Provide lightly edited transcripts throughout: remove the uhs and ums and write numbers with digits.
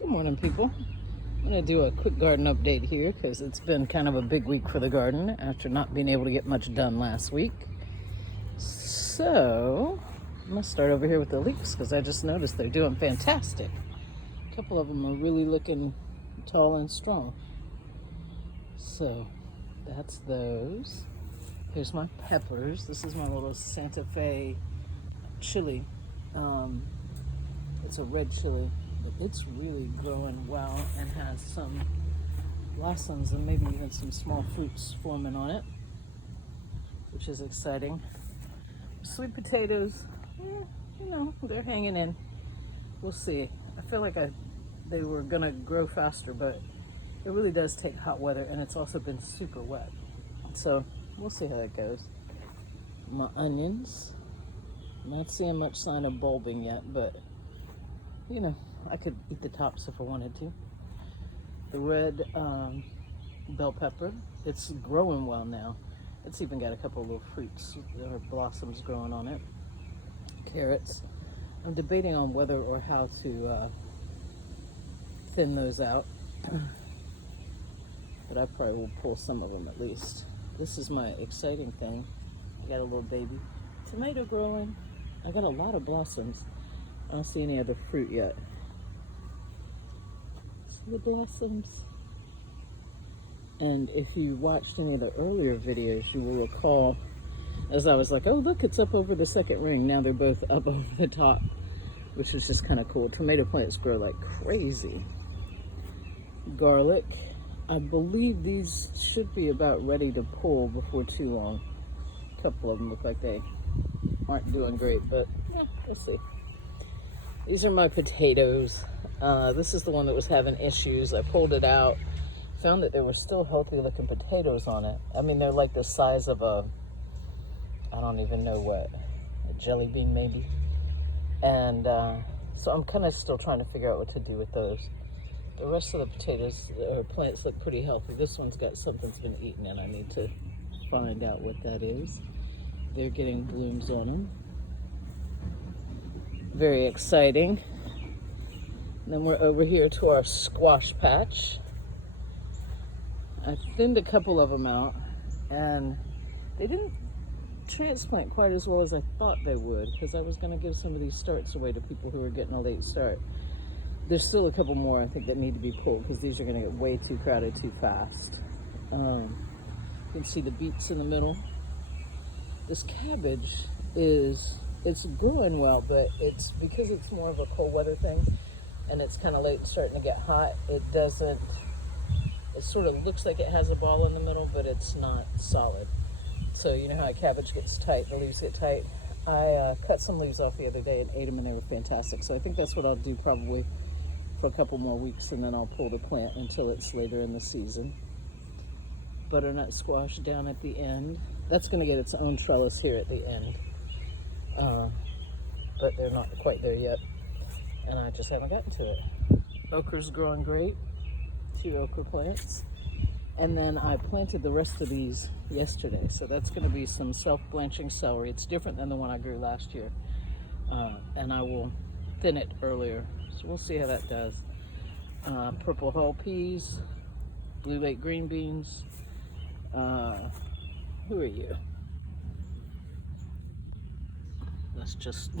Good morning, people. I'm going to do a quick garden update here because it's been kind of a big week for the garden after not being able to get much done last week. So I'm going to start over here with the leeks because I just noticed they're doing fantastic. A couple of them are really looking tall and strong. So that's those. Here's my peppers. This is my little Santa Fe chili. It's a red chili, but it's really growing well and has some blossoms and maybe even some small fruits forming on it, which is exciting. Sweet potatoes, they're hanging in. We'll see. I feel like they were gonna grow faster, but it really does take hot weather, and it's also been super wet. So we'll see how that goes. My onions, I'm not seeing much sign of bulbing yet, but I could eat the tops if I wanted to. The red bell pepper, it's growing well now. It's even got a couple of little fruits or blossoms growing on it. Carrots, I'm debating on whether or how to thin those out, but I probably will pull some of them at least. This is my exciting thing. I got a little baby tomato growing. I got a lot of blossoms. I don't see any other fruit yet. See the blossoms? And if you watched any of the earlier videos, you will recall as I was like, oh look, it's up over the second ring. Now they're both up over the top, which is just kind of cool. Tomato plants grow like crazy. Garlic, I believe these should be about ready to pull before too long. A couple of them look like they aren't doing great, but yeah, we'll see. These are my potatoes. This is the one that was having issues. I pulled it out, found that there were still healthy looking potatoes on it. I mean, they're like the size of I don't even know what, a jelly bean maybe. And so I'm kind of still trying to figure out what to do with those. The rest of the potatoes or plants look pretty healthy. This one's got something's been eaten and I need to find out what that is. They're getting blooms on them. Very exciting. And then we're over here to our squash patch. I thinned a couple of them out and they didn't transplant quite as well as I thought they would, because I was going to give some of these starts away to people who are getting a late start. There's still a couple more I think that need to be pulled because these are going to get way too crowded too fast. You can see the beets in the middle. This cabbage it's growing well, but it's because it's more of a cold weather thing and it's kind of late starting to get hot. It sort of looks like it has a ball in the middle, but it's not solid. So you know how a cabbage gets tight, the leaves get tight. I cut some leaves off the other day and ate them and they were fantastic. So I think that's what I'll do probably for a couple more weeks, and then I'll pull the plant until it's later in the season. Butternut squash down at the end. That's going to get its own trellis here at the end. But they're not quite there yet, and I just haven't gotten to it. Okra's growing great. 2 okra plants. And then I planted the rest of these yesterday. So that's going to be some self-blanching celery. It's different than the one I grew last year. And I will thin it earlier. So we'll see how that does. Purple hull peas, blue lake green beans. Who are you? That's just...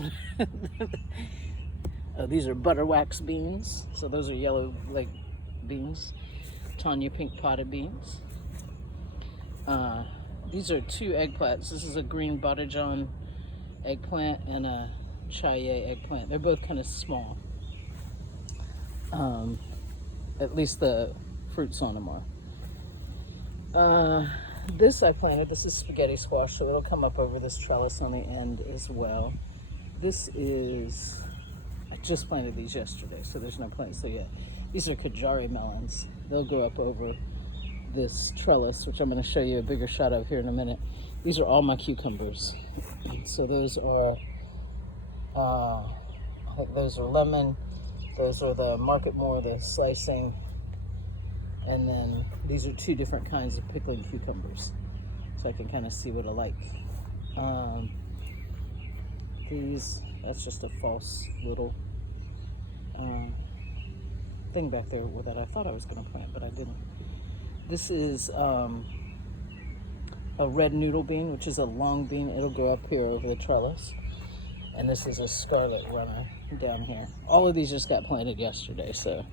these are butter wax beans. So those are yellow lake beans. Tanya pink potted beans. These are 2 eggplants. This is a green Badajon eggplant and a Chaillet eggplant. They're both kind of small. At least the fruits on them are. This I planted. This is spaghetti squash, so it'll come up over this trellis on the end as well. I just planted these yesterday, so there's no plants there yet. These are Kajari melons. They'll go up over this trellis, which I'm going to show you a bigger shot of here in a minute. These are all my cucumbers. So those are, I think those are lemon. Those are the Market More, the slicing. And then these are 2 different kinds of pickling cucumbers. So I can kind of see what I like. That's just a false little thing back there that I thought I was going to plant, but I didn't. This is a red noodle bean, which is a long bean. It'll go up here over the trellis. And this is a scarlet runner down here. All of these just got planted yesterday, so.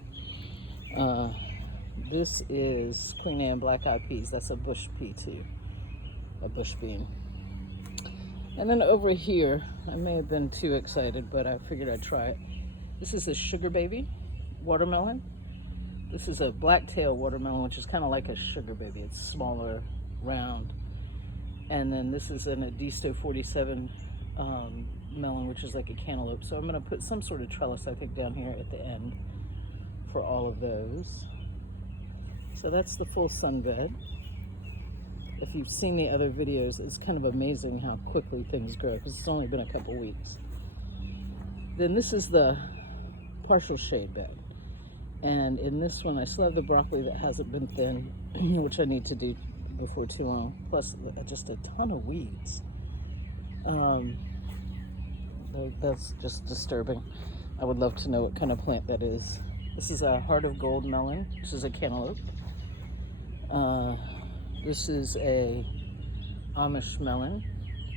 This is Queen Anne black-eyed peas. That's a bush pea too, a bush bean. And then over here, I may have been too excited, but I figured I'd try it. This is a sugar baby watermelon. This is a black-tail watermelon, which is kind of like a sugar baby. It's smaller, round. And then this is an Adisto 47 melon, which is like a cantaloupe. So I'm going to put some sort of trellis, I think, down here at the end for all of those. So that's the full sunbed. If you've seen the other videos, it's kind of amazing how quickly things grow because it's only been a couple weeks. Then this is the partial shade bed. And in this one, I still have the broccoli that hasn't been thinned, which I need to do before too long. Plus, just a ton of weeds. That's just disturbing. I would love to know what kind of plant that is. This is a heart of gold melon. This is a cantaloupe. This is a Amish melon,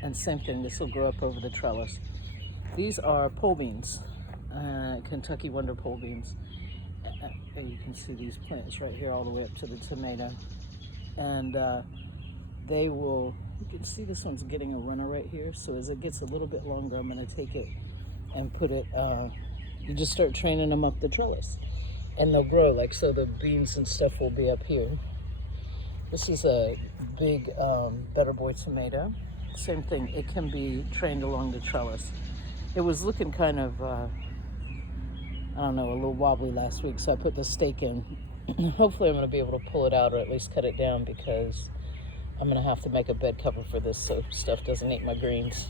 and same thing, this will grow up over the trellis. These are pole beans, Kentucky Wonder pole beans. And you can see these plants right here all the way up to the tomato. And they will, you can see this one's getting a runner right here, so as it gets a little bit longer, I'm going to take it and put it, you just start training them up the trellis. And they'll grow, like so the beans and stuff will be up here. This is a big Better Boy tomato. Same thing, it can be trained along the trellis. It was looking kind of, I don't know, a little wobbly last week, so I put the stake in. Hopefully I'm going to be able to pull it out or at least cut it down because I'm going to have to make a bed cover for this so stuff doesn't eat my greens.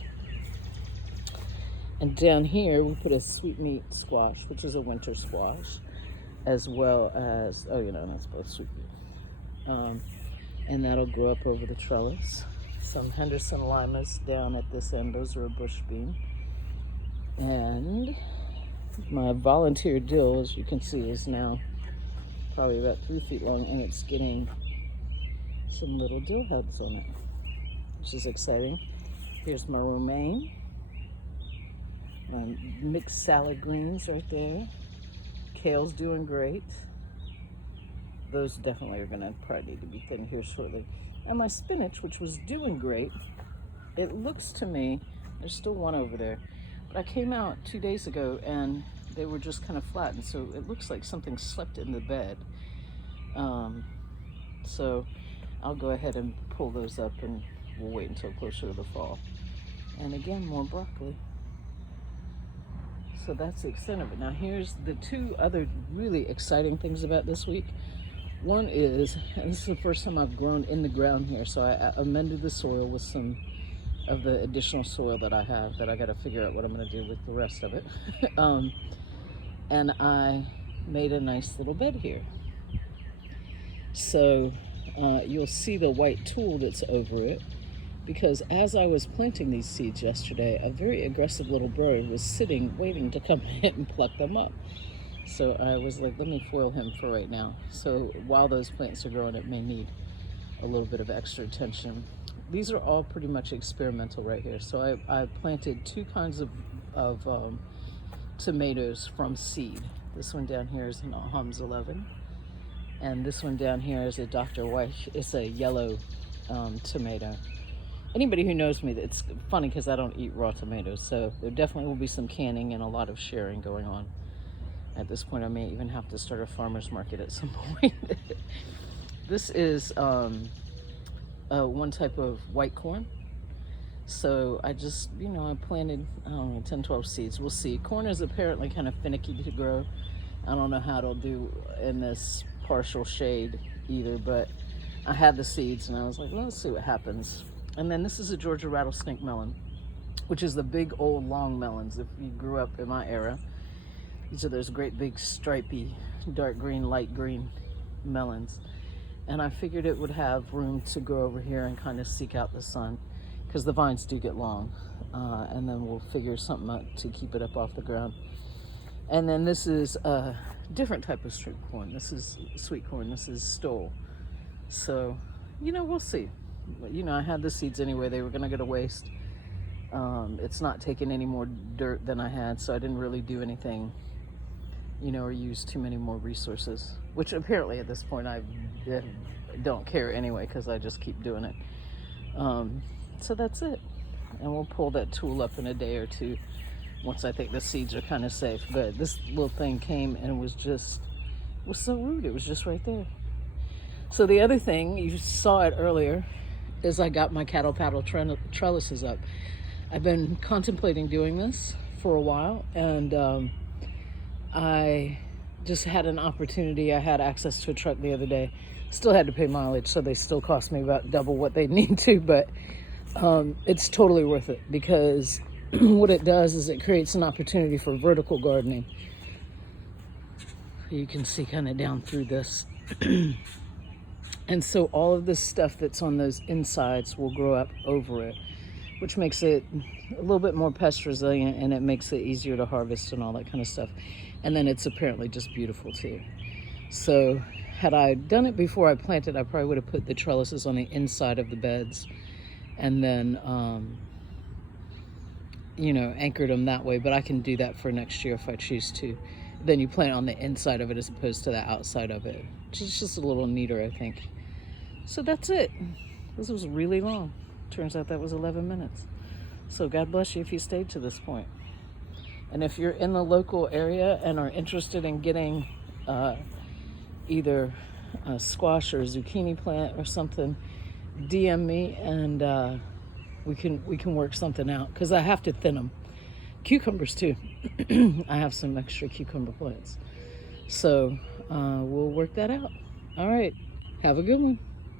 And down here we put a sweetmeat squash, which is a winter squash, as well as, oh, you know, that's both sweetmeat. And that'll grow up over the trellis. Some Henderson limas down at this end. Those are a bush bean. And my volunteer dill, as you can see, is now probably about 3 feet long, and it's getting some little dill heads on it, which is exciting. Here's my romaine. My mixed salad greens right there. Kale's doing great. Those definitely are gonna probably need to be thinned here shortly. And my spinach, which was doing great, it looks to me, there's still one over there, but I came out 2 days ago and they were just kind of flattened, so it looks like something slept in the bed. So I'll go ahead and pull those up and we'll wait until closer to the fall. And again, more broccoli. So that's the extent of it. Now here's the two other really exciting things about this week. One is, and this is the first time I've grown in the ground here, so I amended the soil with some of the additional soil that I have that I got to figure out what I'm going to do with the rest of it. And I made a nice little bed here. So you'll see the white tool that's over it, because as I was planting these seeds yesterday, a very aggressive little bird was sitting waiting to come in and pluck them up. So I was like, let me foil him for right now. So while those plants are growing, it may need a little bit of extra attention. These are all pretty much experimental right here. So I planted two kinds of tomatoes from seed. This one down here is an Ahams 11. And this one down here is a Dr. White. It's a yellow tomato. Anybody who knows me, it's funny because I don't eat raw tomatoes. So there definitely will be some canning and a lot of sharing going on. At this point, I may even have to start a farmer's market at some point. This is one type of white corn. So I just, I planted, I don't know, 10, 12 seeds. We'll see. Corn is apparently kind of finicky to grow. I don't know how it'll do in this partial shade either, but I had the seeds and I was like, well, let's see what happens. And then this is a Georgia rattlesnake melon, which is the big old long melons. If you grew up in my era, these are those great big stripy, dark green, light green melons. And I figured it would have room to grow over here and kind of seek out the sun, because the vines do get long. And then we'll figure something out to keep it up off the ground. And then this is different type of sweet corn. This is sweet corn. This is stole. So, we'll see. I had the seeds anyway. They were going to go to waste. It's not taking any more dirt than I had, so I didn't really do anything, or use too many more resources, which apparently at this point I don't care anyway, because I just keep doing it. So that's it. And we'll pull that tool up in a day or two once I think the seeds are kind of safe. But this little thing came and was so rude. It was just right there. So the other thing, you saw it earlier, is I got my cattle paddle trellises up. I've been contemplating doing this for a while, and I just had an opportunity. I had access to a truck the other day. Still had to pay mileage, so they still cost me about double what they need to, but it's totally worth it, because what it does is it creates an opportunity for vertical gardening. You can see kind of down through this. And so all of this stuff that's on those insides will grow up over it, which makes it a little bit more pest resilient, and it makes it easier to harvest and all that kind of stuff. And then it's apparently just beautiful too. So had I done it before I planted, I probably would have put the trellises on the inside of the beds, and then anchored them that way. But I can do that for next year if I choose to. Then you plant on the inside of it as opposed to the outside of it, which is just a little neater, I think. So that's it. This was really long. Turns out that was 11 minutes. So God bless you if you stayed to this point. And if you're in the local area and are interested in getting either a squash or a zucchini plant or something, DM me, and we can work something out, because I have to thin them. Cucumbers too. I have some extra cucumber plants. So we'll work that out. All right. Have a good one.